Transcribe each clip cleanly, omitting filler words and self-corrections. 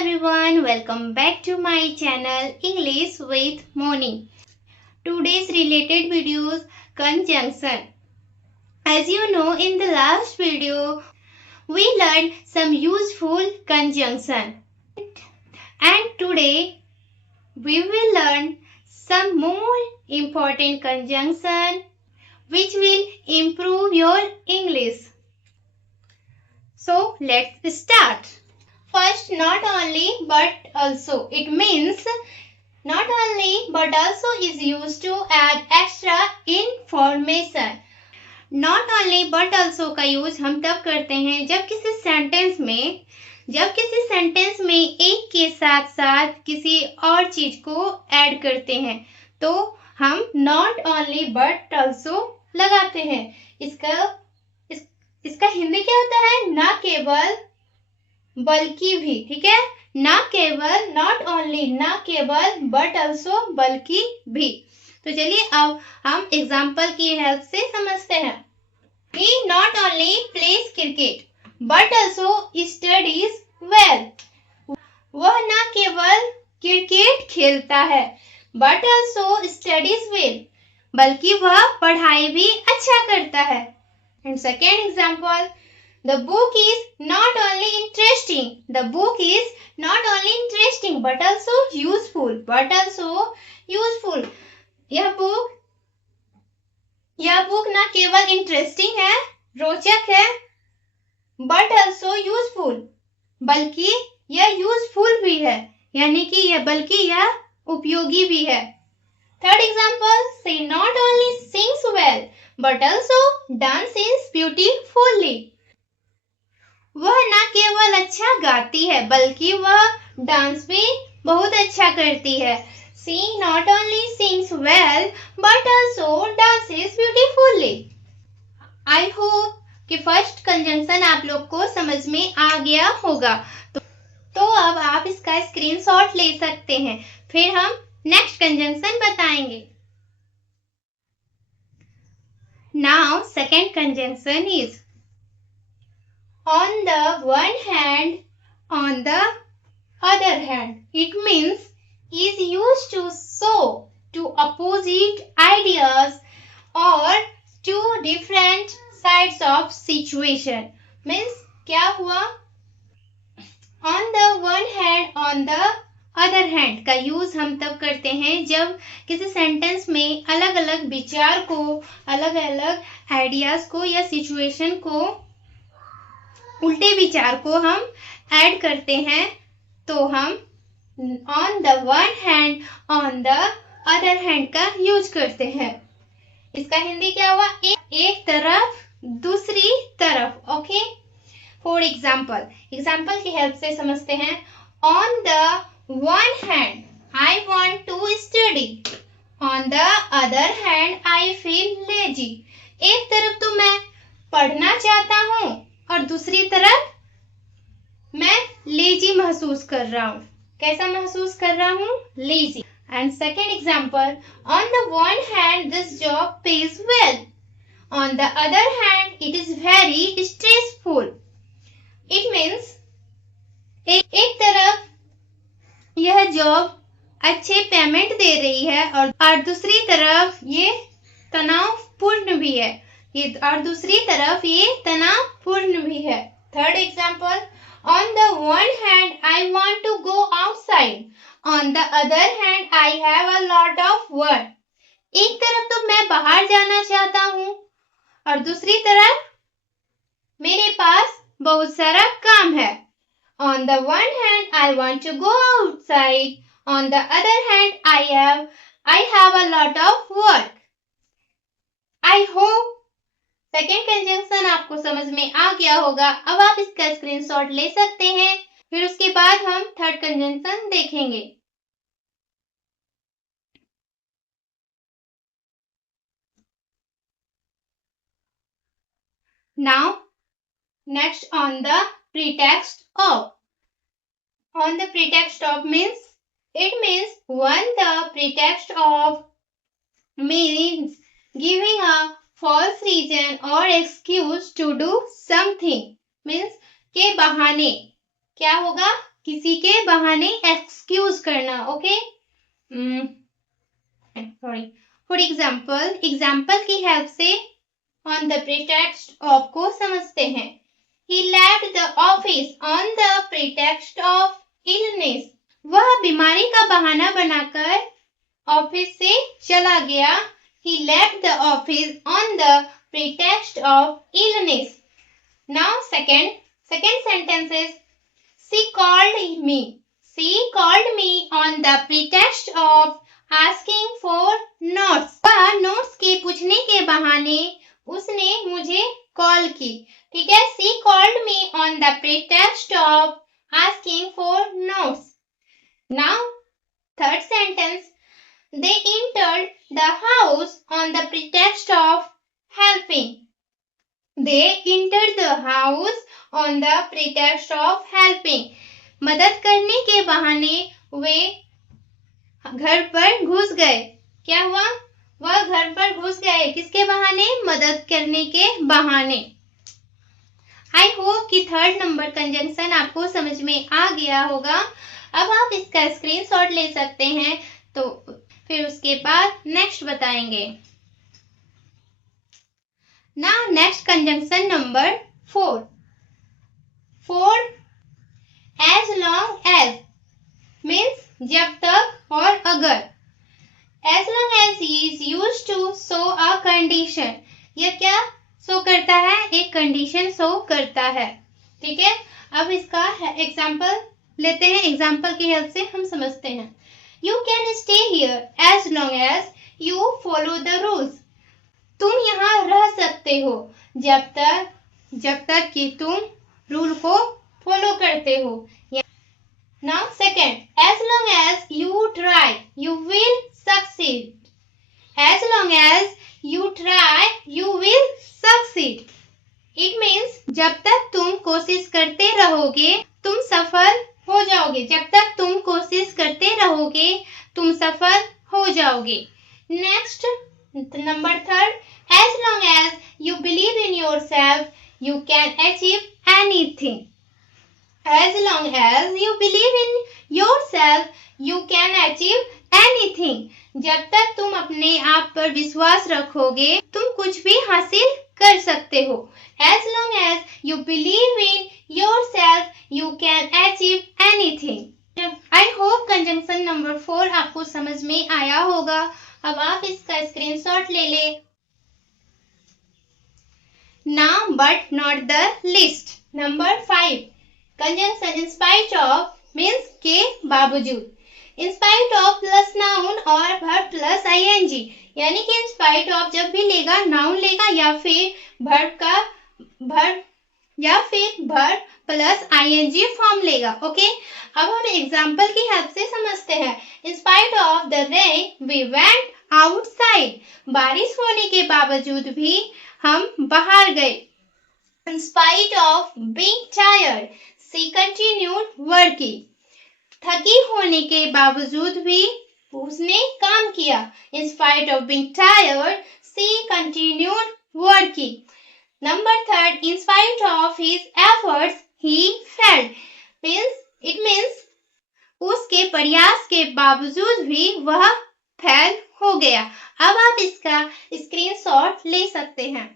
everyone, welcome back to my channel English with Moni. Today's related videos conjunction. As you know, in the last video we learned some useful conjunction, and today we will learn some more important conjunction which will improve your English. So let's start. First, not only but also. It means not only but also is used to add extra information. Not only but also का use हम तब करते हैं जब किसी sentence में एक के साथ साथ किसी और चीज को ऐड करते हैं तो हम not only but also लगाते हैं. इसका हिंदी क्या होता है? ना केवल बल्कि भी. ठीक है, ना केवल, नॉट ओनली, ना केवल बट ऑल्सो, बल्कि भी. तो चलिए अब हम एग्जाम्पल की हेल्प से समझते हैं. He not only plays cricket but also studies well. वह न केवल क्रिकेट खेलता है but also studies well, बल्कि वह पढ़ाई भी अच्छा करता है. And second example, the book is not only interesting. The book is not only interesting but also useful. यह बुक न केवल इंटरेस्टिंग है, रोचक है, but also useful, बल्कि यह यूजफुल भी है, यानी कि यह उपयोगी भी है. Third example, she not only sings well but also dances beautifully. वह न केवल अच्छा गाती है बल्कि वह डांस भी बहुत अच्छा करती है. She not only sings well but also dances beautifully. I hope कि फर्स्ट कंजंक्शन आप लोग को समझ में आ गया होगा. तो अब आप इसका स्क्रीनशॉट ले सकते हैं, फिर हम नेक्स्ट कंजंक्शन बताएंगे. Now second conjunction is on the one hand, on the other hand. It means is used to show two opposite ideas or two different sides of situation. Means क्या हुआ? On the one hand, on the other hand का use हम तब करते हैं जब किसी sentence में अलग अलग विचार को, अलग अलग आइडियाज को या सिचुएशन को, उल्टे विचार को हम ऐड करते हैं तो हम on the one hand, on the other hand का यूज करते हैं. इसका हिंदी क्या हुआ? एक तरफ, दूसरी तरफ. ओके, फॉर एग्जाम्पल की हेल्प से समझते हैं. On the one hand, I want to study. On the other hand, I feel lazy. एक तरफ तो मैं पढ़ना चाहता हूँ और दूसरी तरफ मैं लेजी महसूस कर रहा हूँ. कैसा महसूस कर रहा हूँ? Lazy. And second example, on the one hand, this job pays well. On the other hand, it is very stressful. It means एक तरफ यह जॉब अच्छे पेमेंट दे रही है और दूसरी तरफ ये तनावपूर्ण भी है. Third example, on the one hand I want to go outside, on the other hand I have a lot of work. एक तरफ तो मैं बाहर जाना चाहता हूँ और दूसरी तरफ मेरे पास बहुत सारा काम है. On the one hand, I want to go outside. On the other hand, I have a lot of work. I hope second conjunction आपको समझ में आ गया होगा. अब आप इसका स्क्रीनशॉट ले सकते हैं, फिर उसके बाद हम थर्ड कंजंक्शन देखेंगे. Now, next on the pretext of. On the pretext of means, it means when the pretext of means giving a false reason or excuse to do something. means के बहाने क्या होगा? किसी के बहाने एक्सक्यूज करना, okay. Sorry. For example की help से ऑन द प्रीटेक्स्ट ऑफ को समझते हैं। He left the office on the pretext of illness. वह बीमारी का बहाना बनाकर ऑफिस से चला गया। He left the office on the pretext of illness. Now second sentence is she called me. She called me on the pretext of asking for notes. वह notes के पूछने के बहाने उसने मुझे कॉल की, ठीक है। She called me on the pretext of asking for notes. Now third sentence, they entered the house on the pretext of helping. They entered the house on the pretext of helping. मदद करने के बहाने वे घर पर घुस गए। क्या हुआ? वह घर पर घुस गए, किसके बहाने? मदद करने के बहाने। आई होप कि थर्ड नंबर कंजंक्शन आपको समझ में आ गया होगा। अब आप इसका स्क्रीनशॉट ले सकते हैं, तो फिर उसके बाद नेक्स्ट बताएंगे। Now next conjunction number 4। As long as means जब तक और अगर। As long as he is used to show a condition. यह क्या शो करता है? एक कंडीशन शो करता है, ठीक है। अब इसका एग्जाम्पल लेते हैं, एग्जाम्पल की हेल्प से हम समझते हैं। You can stay here as long as you follow the rules. तुम यहाँ रह सकते हो जब तक कि तुम रूल को फॉलो करते हो। Now second, as long as you try, you will succeed. As long as you try, you will succeed. It means जब तक तुम कोशिश करते रहोगे तुम सफल हो जाओगे। जब तक तुम कोशिश करते रहोगे तुम सफल हो जाओगे। Next, number 3, as long as you believe in yourself, you can achieve anything. As long as you believe in yourself, you can achieve anything. जब तक तुम अपने आप पर विश्वास रखोगे तुम कुछ भी हासिल कर सकते हो। As long as you believe in yourself, you can achieve anything. I hope conjunction number 4 आपको समझ में आया होगा। अब आप इसका स्क्रीनशॉट ले ले। Now but not the least. Number 5. Conjunction in spite of means के बावजूद। In spite of plus noun और verb प्लस ing, यानी कि in spite of जब भी लेगा नाउन लेगा या फिर verb प्लस ing फॉर्म लेगा, ओके। अब हम एग्जाम्पल की हेल्प से समझते हैं। In spite of the rain, we went outside. बारिश होने के बावजूद भी हम बाहर गए। In spite of being tired, she continued working. थकी होने के बावजूद भी उसने काम किया। In spite of being tired, she continued working. Number 3, in spite of his efforts, he failed. It means उसके प्रयास के बावजूद भी वह फेल हो गया। अब आप इसका स्क्रीनशॉट ले सकते हैं।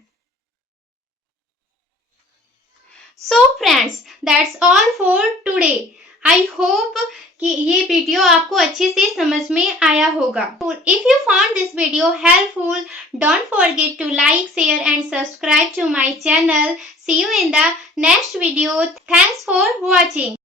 So friends, that's all for today. I hope कि ये वीडियो आपको अच्छे से समझ में आया होगा। If you found this video helpful, don't forget to like, share and subscribe to my channel. See you in the next video. Thanks for watching.